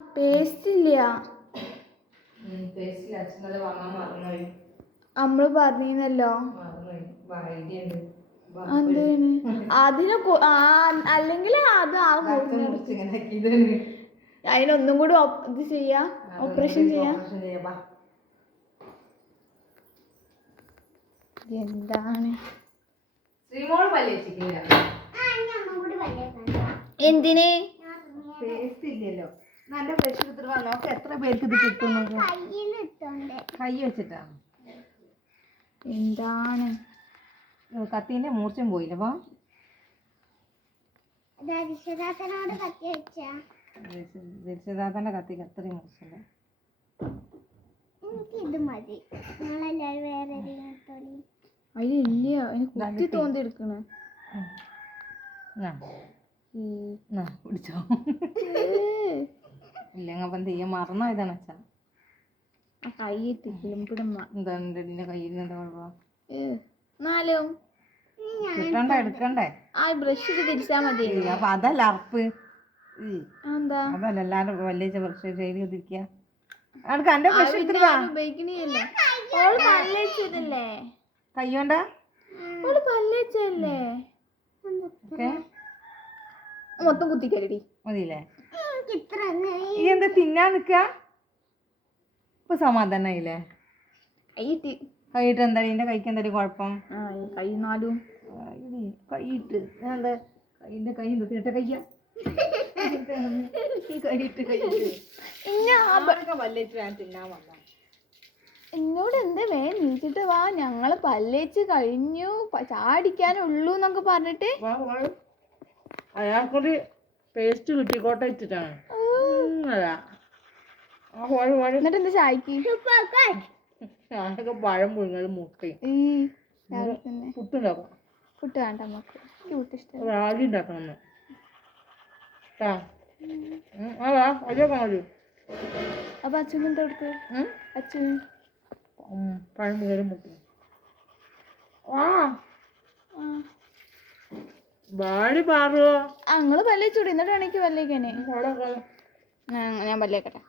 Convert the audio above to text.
Paste ഇല്ല. നമ്മള് പറഞ്ഞല്ലോ അതിനെ അല്ലെങ്കിൽ അത് അതിനൊന്നും കൂടി ഇത് ചെയ്യാ, ഓപ്പറേഷൻ ചെയ്യാ. എന്താണ് എന്തിന് പേസ്റ്റ് ഇല്ലല്ലോ? നല്ല ബ്രഷ് എടുത്തിട്ട് വാ. നോക്ക് എത്ര പേർക്ക് ഇത് കിട്ടുന്നു. കൈ വെച്ചിട്ടാണ്. എന്താണ് കത്തിന്റെ മൂർച്ചയും പോയില്ലപ്പോ. രക്ഷിതാത്തന്റെ കത്തിക്ക് അത്രയും മൂർച്ചല്ല. അതിലില്ല, അതിന് കുത്തി തോന്നി എടുക്കണ. പിടിച്ചോ. ഇല്ലെങ്കിൽ അപ്പം തെയ്യം മറന്നോ ഇതാണ് അച്ഛാ. കൈ എന്താണ് കയ്യിൽ നിന്ന് എന്താ കുഴപ്പം? എന്നാലും കിട്ടണ്ടേ, എടുക്കണ്ടേ? ആ ബ്രഷ് തിരിച്ചാ മതി. അപ്പൊ അതല്ല അറപ്പ്. എന്താ അതല്ല എല്ലാരും വലിയ ബ്രഷ് ചെയ്ത് തിരിക്കുക. എന്റെ ബ്രഷ് എടുത്തിട്ട് വാ. കയ്യോണ്ടാ പല്ലേച്ചല്ലേ മൊത്തം കുത്തിക്കലടി മതിയില്ലേ? ഈ എന്താ തിന്നാൻ നിക്ക? ഇപ്പൊ സമാധാനായില്ലേ? കൈയിട്ട് എന്താ എന്റെ കൈക്ക് എന്തായാലും കുഴപ്പം? കൈനാലും കൈയിട്ട് എന്താ കൈന്റെ കൈ തിട്ട കയ്യ തിന്നാൻ വന്ന എന്നോട് എന്താ നീച്ചിട്ട് വാ, ഞങ്ങള് പല്ലേച്ച് കഴിഞ്ഞു, ചാടിക്കാനുള്ളൂ എന്നൊക്കെ പറഞ്ഞിട്ട് അയാൾക്കൊരു പേസ്റ്റ് കിട്ടിക്കോട്ടെ വെച്ചിട്ടാണ്. എന്നിട്ട് എന്താ ചായക്ക് ഞാനൊക്കെ പഴം പുഴുങ്ങലും മുട്ടയും പുട്ടുണ്ടാക്കാം. പുട്ട് വേണ്ട നമുക്ക്, ഇഷ്ടം റാഗി ഉണ്ടാക്കണം. അപ്പൊ അച്ഛനും എന്താ കൊടുത്ത്? അച്ഛന് പഴം പുഴുങ്ങലും മുട്ടയും. ഞങ്ങള് പല്ലേച്ചൂടി, എന്നിട്ട് വേണമെങ്കിൽ പല്ലേക്കാനെ. ഞാൻ പല്ലേക്കട്ടെ.